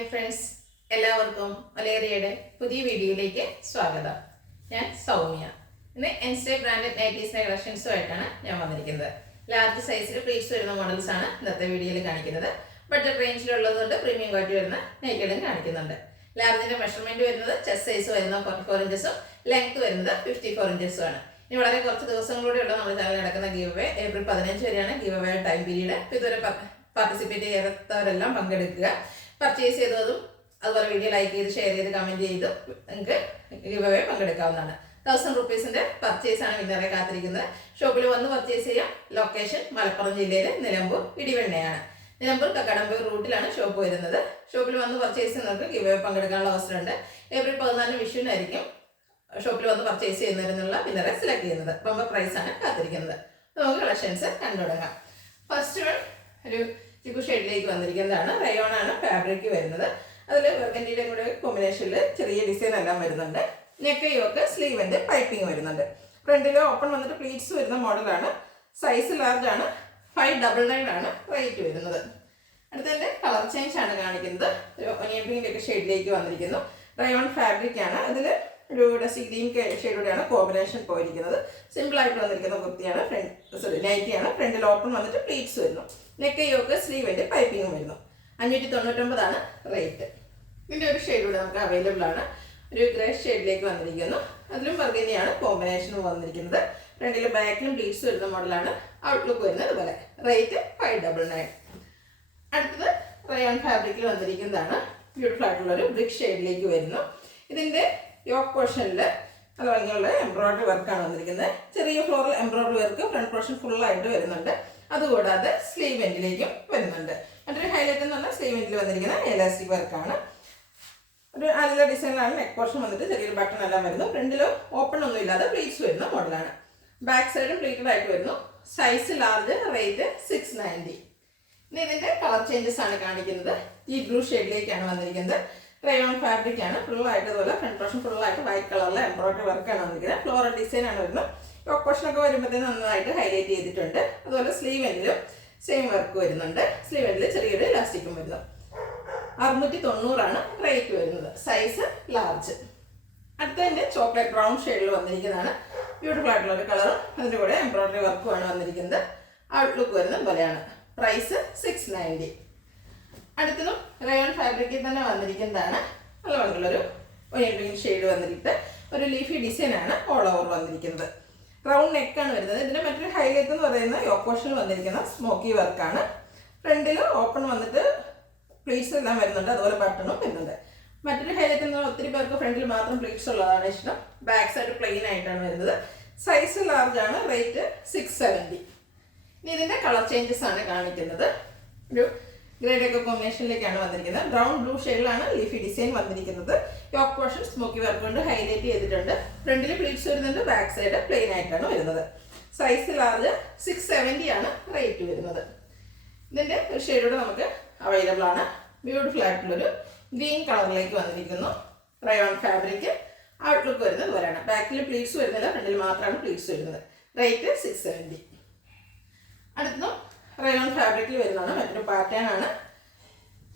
Hi friends, എല്ലാവർക്കും മലേറിയയുടെ പുതിയ വീഡിയോയിലേക്ക് സ്വാഗതം. ഞാൻ സൗമ്യ. ഇന്ന് എൻസ്റ്റേ ബ്രാൻഡഡ് നൈറ്റീസിന്റെ കളക്ഷൻസുമായിട്ടാണ് ഞാൻ വന്നിരിക്കുന്നത്. ലാർജ് സൈസിൽ പ്ലീറ്റ്സ് വരുന്ന മോഡൽസ് ആണ് ഇന്നത്തെ വീഡിയോയിൽ കാണിക്കുന്നത്. ബഡ്ജറ്റ് റേഞ്ചിലുള്ളതുകൊണ്ട് പ്രീമിയം ക്വാളിറ്റി വരുന്ന നൈറ്റുകളും കാണിക്കുന്നുണ്ട്. ലാർജിന്റെ മെഷർമെന്റ് വരുന്നത് ചെസ്റ്റ് സൈസ് വരുന്ന 44 ഇഞ്ചസും ലെങ്ത് വരുന്നത് 54 ഇഞ്ചസും ആണ്. ഇനി വളരെ കുറച്ച് ദിവസങ്ങളിലൂടെയുള്ള നമ്മുടെ ചാനൽ നടക്കുന്ന ഗീവ് അവേ. ഏപ്രിൽ 15 വരെയാണ് ഗീവ് അവേ ടൈം പീരീഡ്. ഇതുവരെ പാർട്ടിസിപ്പേറ്റ് ചെയ്യാത്തവരെല്ലാം പങ്കെടുക്കുക. പർച്ചേസ് ചെയ്തതും അതുപോലെ വീഡിയോ ലൈക്ക് ചെയ്ത് ഷെയർ ചെയ്ത് കമൻറ്റ് ചെയ്ത് നിങ്ങൾക്ക് ഗിവ് അവേ പങ്കെടുക്കാവുന്നതാണ്. 1000 റുപ്പീസിൻ്റെ പർച്ചേസാണ് വിന്നറെ കാത്തിരിക്കുന്നത്. ഷോപ്പിൽ വന്ന് പർച്ചേസ് ചെയ്യാം. ലൊക്കേഷൻ മലപ്പുറം ജില്ലയിലെ നിലമ്പൂർ ഇടിവെണ്ണയാണ്. നിലമ്പൂർ കക്കടമ്പൂർ റൂട്ടിലാണ് ഷോപ്പ് വരുന്നത്. ഷോപ്പിൽ വന്ന് പർച്ചേസ് ചെയ്യുന്നവർക്ക് ഗിവ് അവേ പങ്കെടുക്കാനുള്ള അവസരമുണ്ട്. ഏപ്രിൽ 14 വിഷുവിനായിരിക്കും ഷോപ്പിൽ വന്ന് പർച്ചേസ് ചെയ്യുന്നതിനുള്ള വിന്നറെ സെലക്ട് ചെയ്യുന്നത്. ബമ്പർ പ്രൈസാണ് കാത്തിരിക്കുന്നത്. നമുക്ക് കളക്ഷൻസ് കണ്ടു തുടങ്ങാം. ഫസ്റ്റ് വൺ ഒരു ചിക്കു ഷെയ്ഡിലേക്ക് വന്നിരിക്കുന്നതാണ്. റയോൺ ആണ് ഫാബ്രിക് വരുന്നത്. അതിൽ വെർഗൻഡിയുടെ കൂടെ കോമ്പിനേഷനിൽ ചെറിയ ഡിസൈൻ എല്ലാം വരുന്നുണ്ട്. നെക്ക് യോക്ക് സ്ലീവിൻ്റെ പൈപ്പിംഗ് വരുന്നുണ്ട്. ഫ്രണ്ടിൽ ഓപ്പൺ വന്നിട്ട് പ്ലീറ്റ്സ് വരുന്ന മോഡലാണ്. സൈസ് ലാർജ് ആണ്. 599 ആണ് റേറ്റ് വരുന്നത്. അടുത്തതിൻ്റെ കളർ ചേഞ്ച് ആണ് കാണിക്കുന്നത്. ഒരു ഒനിയൻ പിങ്കിൻ്റെ ഷെയ്ഡിലേക്ക് വന്നിരിക്കുന്നു. റയോൺ ഫാബ്രിക് ആണ്. അതിൽ ഒരു ഡസ്റ്റി ഗ്രീൻ ഷെയ്ഡോടെയാണ് കോമ്പിനേഷൻ പോയിരിക്കുന്നത്. സിമ്പിളായിട്ട് വന്നിരിക്കുന്ന കുർത്തിയാണ്. നൈറ്റിയാണ്. ഫ്രണ്ടിൽ ഓപ്പൺ വന്നിട്ട് പ്ലീറ്റ്സ് വരുന്നു. നെക്ക് യോക്ക് സ്ലീവിൻ്റെ പൈപ്പിങ്ങും വരുന്നു. 599 ആണ് റേറ്റ്. ഇതിൻ്റെ ഒരു ഷെയ്ഡൂടെ നമുക്ക് അവൈലബിൾ ആണ്. ഒരു ഗ്രേ ഷെയ്ഡിലേക്ക് വന്നിരിക്കുന്നു. അതിലും വർഗിനെയാണ് കോമ്പിനേഷൻ വന്നിരിക്കുന്നത്. ഫ്രണ്ടിൽ ബാക്കിലും പ്ലീറ്റ്സ് വരുന്ന മോഡലാണ്. ഔട്ട്ലുക്ക് വരുന്നത് അതുപോലെ. റേറ്റ് 599. അടുത്തത് റയോൺ ഫാബ്രിക്കിൽ വന്നിരിക്കുന്നതാണ്. ബ്യൂട്ടിഫുൾ ആയിട്ടുള്ളൊരു ബ്രിക്ക് ഷെയ്ഡിലേക്ക് വരുന്നു. ഇതിൻ്റെ യോക്ക് പോർഷനിൽ നല്ല ഭംഗിയുള്ള എംബ്രോയിഡറി വർക്കാണ് വന്നിരിക്കുന്നത്. ചെറിയ floral embroidery work front portion ഫുള്ളായിട്ട് വരുന്നുണ്ട്. അതുകൂടാതെ സ്ലീവ് എൻഡിലേക്കും വരുന്നുണ്ട്. മറ്റൊരു ഹൈലൈറ്റ് എന്ന് പറഞ്ഞാൽ സ്ലീവ് എൻഡിൽ വന്നിരിക്കുന്ന എലാസ്റ്റിക് വർക്കാണ്. ഒരു നല്ല ഡിസൈനിലാണ്. നെക്ക് പോർഷൻ വന്നിട്ട് ചെറിയൊരു ബട്ടൺ എല്ലാം വരുന്നു. ഫ്രണ്ടിൽ ഓപ്പൺ ഒന്നും ഇല്ലാതെ പ്ലീറ്റ്സ് വരുന്ന മോഡലാണ്. ബാക്ക് സൈഡും പ്ലീറ്റഡ് ആയിട്ട് വരുന്നു. Size large. റേറ്റ് 690. ഇനി ഇതിൻ്റെ കളർ ചേഞ്ചസ് ആണ് കാണിക്കുന്നത്. ഈ ബ്ലൂ ഷെയ്ഡിലേക്കാണ് വന്നിരിക്കുന്നത്. റയോൺ ഫാബ്രിക് ആണ്. ഫുള്ളായിട്ട് അതുപോലെ ഫ്രണ്ട് പോർഷൻ ഫുള്ളായിട്ട് വൈറ്റ് കളറിലെ എംബ്രോയിഡറി വർക്കാണ് വന്നിരിക്കുന്നത്. ഫ്ലോറൽ ഡിസൈൻ ആണ് വരുന്നത്. യോക്ക് പോർഷനൊക്കെ വരുമ്പോഴത്തേന് നന്നായിട്ട് ഹൈലൈറ്റ് ചെയ്തിട്ടുണ്ട്. അതുപോലെ സ്ലീവ് എൻഡിലും സെയിം വർക്ക് വരുന്നുണ്ട്. സ്ലീവ് എൻഡിൽ ചെറിയൊരു ഇലാസ്റ്റിക്കും വരുന്നു. 690 ആണ് റേറ്റ് വരുന്നത്. Size large. അടുത്തതിൻ്റെ ചോക്ലേറ്റ് ബ്രൗൺ ഷെയ്ഡിൽ വന്നിരിക്കുന്നതാണ്. ബ്യൂട്ടിഫുൾ ആയിട്ടുള്ള ഒരു കളറും അതിൻ്റെ കൂടെ എംബ്രോയിഡറി വർക്കുമാണ് വന്നിരിക്കുന്നത്. ഔട്ട്ലുക്ക് വരുന്നത് പോലെയാണ്. പ്രൈസ് 690. അടുത്തതും റയോൺ ഫാബ്രിക്കിൽ തന്നെ വന്നിരിക്കുന്നതാണ്. നല്ല ഭംഗിയുള്ളൊരു ഒനിയൻ പിങ്ക് ഷെയ്ഡ് വന്നിട്ട് ഒരു ലീഫി ഡിസൈനാണ് ഓൾ ഓവർ വന്നിരിക്കുന്നത്. റൗണ്ട് നെക്കാണ് വരുന്നത്. ഇതിൻ്റെ മറ്റൊരു ഹൈലൈറ്റ് എന്ന് പറയുന്നത് യോക്ക് പോർഷനിൽ വന്നിരിക്കുന്ന സ്മോക്കി വർക്കാണ്. ഫ്രണ്ടിൽ ഓപ്പൺ വന്നിട്ട് പ്ലീറ്റ്സ് എല്ലാം വരുന്നുണ്ട്. അതുപോലെ ബട്ടണും വരുന്നുണ്ട്. മറ്റൊരു ഹൈലൈറ്റ് എന്ന് പറഞ്ഞാൽ ഒത്തിരി പേർക്ക് ഫ്രണ്ടിൽ മാത്രം പ്ലീറ്റ്സ് ഉള്ളതാണ് ഇഷ്ടം. ബാക്ക് സൈഡ് പ്ലെയിൻ ആയിട്ടാണ് വരുന്നത്. സൈസ് ലാർജ് ആണ്. റേറ്റ് 670. ഇനി ഇതിൻ്റെ കളർ ചേഞ്ചസ് ആണ് കാണിക്കുന്നത്. ഒരു ഗ്രേഡൊക്കെ കോമ്പിനേഷനിലേക്കാണ് വന്നിരിക്കുന്നത്. ബ്രൗൺ ബ്ലൂ ഷെയ്ഡിലാണ് ലീഫി ഡിസൈൻ വന്നിരിക്കുന്നത്. യോക്ക് പോർഷൻ സ്മോക്കി വർക്ക് കൊണ്ട് ഹൈലൈറ്റ് ചെയ്തിട്ടുണ്ട്. ഫ്രണ്ടിൽ പ്ലീറ്റ്സ് വരുന്നുണ്ട്. ബാക്ക് സൈഡ് പ്ലെയിൻ ആയിട്ടാണ് വരുന്നത്. Size large. 670 ആണ് റേറ്റ് വരുന്നത്. ഇതിൻ്റെ ഒരു ഷെയ്ഡോട് നമുക്ക് അവൈലബിൾ ആണ്. ബ്യൂട്ടിഫുൾ ആയിട്ടുള്ളൊരു ഗ്രീൻ കളറിലേക്ക് വന്നിരിക്കുന്നു. Rayon fabric. ഔട്ട്ലുക്ക് വരുന്നത് ഇതുപോലെയാണ്. ബാക്കിൽ പ്ലീറ്റ്സ് വരുന്നില്ല. ഫ്രണ്ടിൽ മാത്രമാണ് പ്ലീറ്റ്സ് വരുന്നത്. റേറ്റ് 670. അടുത്തതും റയോൺ ഫാബ്രിക്കിൽ വരുന്നതാണ്. മറ്റൊരു പാറ്റേൺ ആണ്.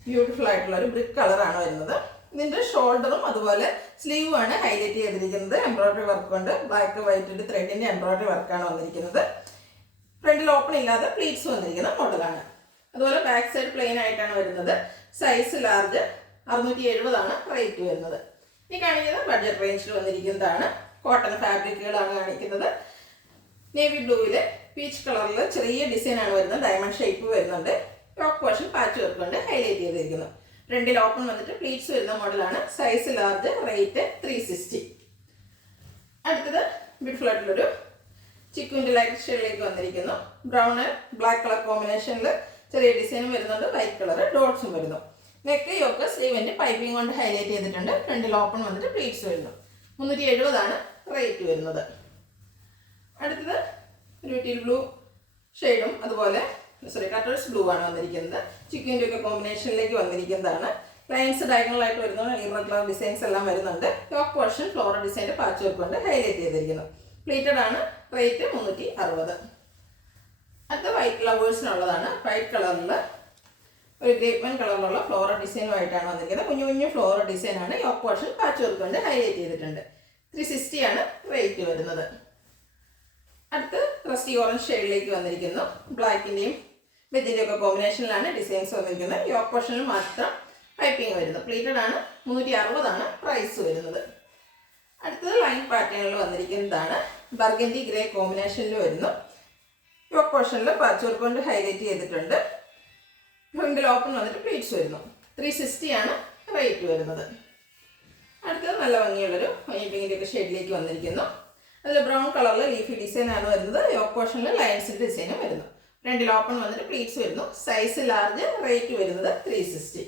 ബ്യൂട്ടിഫുൾ ആയിട്ടുള്ള ഒരു ബ്രിക്ക് കളറാണ് വരുന്നത്. ഇതിൻ്റെ ഷോൾഡറും അതുപോലെ സ്ലീവുമാണ് ഹൈലൈറ്റ് ചെയ്തിരിക്കുന്നത്. എംബ്രോയിഡറി വർക്ക് കൊണ്ട് ബ്ലാക്ക് വൈറ്റ് ത്രെഡിൻ്റെ എംബ്രോയിഡറി വർക്കാണ് വന്നിരിക്കുന്നത്. ഫ്രണ്ടിൽ ഓപ്പൺ ഇല്ലാതെ പ്ലീറ്റ്സ് വന്നിരിക്കുന്ന മോഡലാണ്. അതുപോലെ ബാക്ക് സൈഡ് പ്ലെയിൻ ആയിട്ടാണ് വരുന്നത്. Size large. 670 ആണ് റേറ്റ് വരുന്നത്. ഈ കാണിക്കുന്നത് ബഡ്ജറ്റ് റേഞ്ചിൽ വന്നിരിക്കുന്നതാണ്. കോട്ടൺ ഫാബ്രിക്കുകളാണ് കാണിക്കുന്നത്. നേവി ബ്ലൂവിൽ പീച്ച് കളറിൽ ചെറിയ ഡിസൈൻ ആണ് വരുന്നത്. ഡയമണ്ട് ഷേപ്പ് വരുന്നുണ്ട്. യോക്ക് പോർഷൻ പാച്ച് വർക്ക് കൊണ്ട് ഹൈലൈറ്റ് ചെയ്തിരിക്കുന്നു. ഫ്രണ്ടിൽ ഓപ്പൺ വന്നിട്ട് പ്ലീറ്റ്സ് വരുന്ന മോഡലാണ്. Size large. റേറ്റ് 360. അടുത്തത് ബ്യൂട്ടിഫുൾ ആയിട്ടുള്ളൊരു ചിക്കുവിൻ്റെ ലൈറ്റ് ഷെയ്ഡിലേക്ക് വന്നിരിക്കുന്നു. ബ്രൗൺ ബ്ലാക്ക് കളർ കോമ്പിനേഷനിൽ ചെറിയ ഡിസൈനും വരുന്നുണ്ട്. വൈറ്റ് കളർ ഡോട്ട്സും വരുന്നു. നെക്ക് യോക്ക് സ്ലീവിൻ്റെ പൈപ്പിംഗ് കൊണ്ട് ഹൈലൈറ്റ് ചെയ്തിട്ടുണ്ട്. ഫ്രണ്ടിൽ ഓപ്പൺ വന്നിട്ട് പ്ലീറ്റ്സ് വരുന്നു. 370 ആണ് റേറ്റ് വരുന്നത്. അടുത്തത് ഒരു ടീൽ ബ്ലൂ ഷെയ്ഡും അതുപോലെ കട്ടേഴ്സ് ബ്ലൂ ആണ് വന്നിരിക്കുന്നത്. ചിക്കൻ്റെ ഒക്കെ കോമ്പിനേഷനിലേക്ക് വന്നിരിക്കുന്നതാണ്. ലൈൻസ് ഡയഗണലായിട്ട് വരുന്ന ഇറഗുലർ ഡിസൈൻസ് എല്ലാം വരുന്നുണ്ട്. യോക്ക് പോർഷൻ ഫ്ലോറൽ ഡിസൈൻ്റെ പാച്ച് വർക്ക് കൊണ്ട് ഹൈലൈറ്റ് ചെയ്തിരിക്കുന്നു. പ്ലീറ്റഡ് ആണ്. റേറ്റ് 360. അടുത്ത വൈറ്റ് ലവേഴ്സിനുള്ളതാണ്. വൈറ്റ് കളറിൽ ഒരു ഗ്രേപ്പ് കളറിലുള്ള ഫ്ലോറൽ ഡിസൈനുമായിട്ടാണ് വന്നിരിക്കുന്നത്. കുഞ്ഞു കുഞ്ഞു ഫ്ലോറൽ ഡിസൈനാണ്. യോക്ക് പോർഷൻ പാച്ച് വർക്ക് കൊണ്ട് ഹൈലൈറ്റ് ചെയ്തിട്ടുണ്ട്. 360 ആണ് റേറ്റ് വരുന്നത്. അടുത്ത് റസ്റ്റി ഓറഞ്ച് ഷെയ്ഡിലേക്ക് വന്നിരിക്കുന്നു. ബ്ലാക്കിൻ്റെയും വെജിൻ്റെയും ഒക്കെ കോമ്പിനേഷനിലാണ് ഡിസൈൻസ് വന്നിരിക്കുന്നത്. യോക്ക് പോർഷനിൽ മാത്രം പൈപ്പിംഗ് വരുന്നു. പ്ലീറ്റഡ് ആണ്. 360 ആണ് പ്രൈസ് വരുന്നത്. അടുത്തത് ലൈൻ പാറ്റേണിൽ വന്നിരിക്കുന്നതാണ്. ബർഗൻഡി ഗ്രേ കോമ്പിനേഷനിൽ വരുന്നു. യോക്ക് പോർഷനിൽ പാച്ച് വർക്ക് കൊണ്ട് ഹൈലൈറ്റ് ചെയ്തിട്ടുണ്ട്. ഫ്രണ്ടിൽ ഓപ്പൺ വന്നിട്ട് പ്ലീറ്റ്സ് വരുന്നു. 360 ആണ് റേറ്റ് വരുന്നത്. അടുത്തത് നല്ല ഭംഗിയുള്ളൊരു പിങ്കിൻ്റെ ഒക്കെ ഷെയ്ഡിലേക്ക് വന്നിരിക്കുന്നു. അതിൽ ബ്രൗൺ കളറിൽ ലീഫി ഡിസൈനാണ് വരുന്നത്. യോക്ക് പോർഷനിൽ ലൈൻസിൻ്റെ ഡിസൈനും വരുന്നു. ഫ്രണ്ടിൽ ഓപ്പൺ വന്നിട്ട് പ്ലീറ്റ്സ് വരുന്നു. Size large. റേറ്റ് വരുന്നത് 360.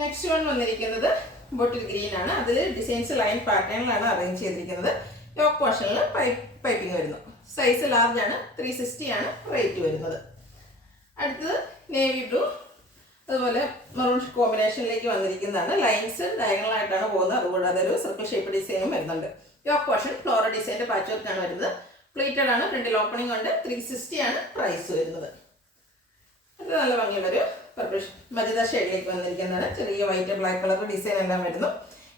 നെക്സ്റ്റ് വൺ വന്നിരിക്കുന്നത് ബോട്ടിൽ ഗ്രീൻ ആണ്. അതിൽ ഡിസൈൻസ് ലൈൻ പാറ്റേണിലാണ് അറേഞ്ച് ചെയ്തിരിക്കുന്നത്. യോക്ക് പോർഷനിൽ പൈപ്പിംഗ് വരുന്നു. സൈസ് ലാർജ് ആണ്. 360 ആണ് റേറ്റ് വരുന്നത്. അടുത്തത് നേവി ബ്ലൂ, അതുപോലെ മെറൂൺ കോമ്പിനേഷനിലേക്ക് വന്നിരിക്കുന്നതാണ്. ലൈൻസ് ഡയഗണലായിട്ടാണ് പോകുന്നത്. അതുകൊണ്ട് അതൊരു സർക്കിൾ ഷേപ്പ് ഡിസൈനും വരുന്നുണ്ട്. യോക്ക് പോർഷൻ ഫ്ലോറൽ ഡിസൈൻ്റെ പാച്ച് വർക്കാണ് വരുന്നത്. പ്ലീറ്റഡ് ആണ്. ഫ്രണ്ടിൽ ഓപ്പണിംഗ് കൊണ്ട് 360 ആണ് പ്രൈസ് വരുന്നത്. അത് നല്ല ഭംഗിയുള്ളൊരു പർപ്പിൾ മജന്ത ഷെയ്ഡിലേക്ക് വന്നിരിക്കുന്നതാണ്. ചെറിയ വൈറ്റ് ബ്ലാക്ക് കളർ ഡിസൈൻ എല്ലാം വരുന്നു.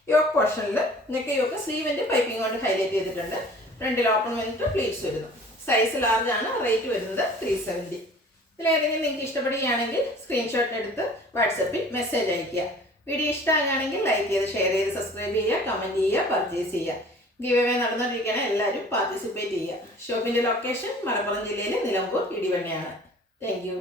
യോക്ക് പോർഷനിൽ നെക്ക് യോക്ക് സ്ലീവിൻ്റെ പൈപ്പിംഗ് കൊണ്ട് ഹൈലൈറ്റ് ചെയ്തിട്ടുണ്ട്. ഫ്രണ്ടിൽ ഓപ്പൺ വന്നിട്ട് പ്ലീറ്റ്സ് വരുന്നു. സൈസ് ലാർജ് ആണ്. റേറ്റ് വരുന്നത് 370. ഇതിലേതെങ്കിലും നിങ്ങൾക്ക് ഇഷ്ടപ്പെടുകയാണെങ്കിൽ സ്ക്രീൻഷോട്ട് എടുത്ത് വാട്സപ്പിൽ മെസ്സേജ് അയയ്ക്കുക. വീഡിയോ ഇഷ്ടമാകുകയാണെങ്കിൽ ലൈക്ക് ചെയ്ത് ഷെയർ ചെയ്ത് സബ്സ്ക്രൈബ് ചെയ്യുക, കമൻറ്റ് ചെയ്യുക, പർച്ചേസ് ചെയ്യുക. ഗിവ് അവേ നടന്നുകൊണ്ടിരിക്കുകയാണ്. എല്ലാവരും പാർട്ടിസിപ്പേറ്റ് ചെയ്യുക. ഷോപ്പിൻ്റെ ലൊക്കേഷൻ മലപ്പുറം ജില്ലയിലെ നിലമ്പൂർ ഇടിവണ്ണയാണ്. Thank you.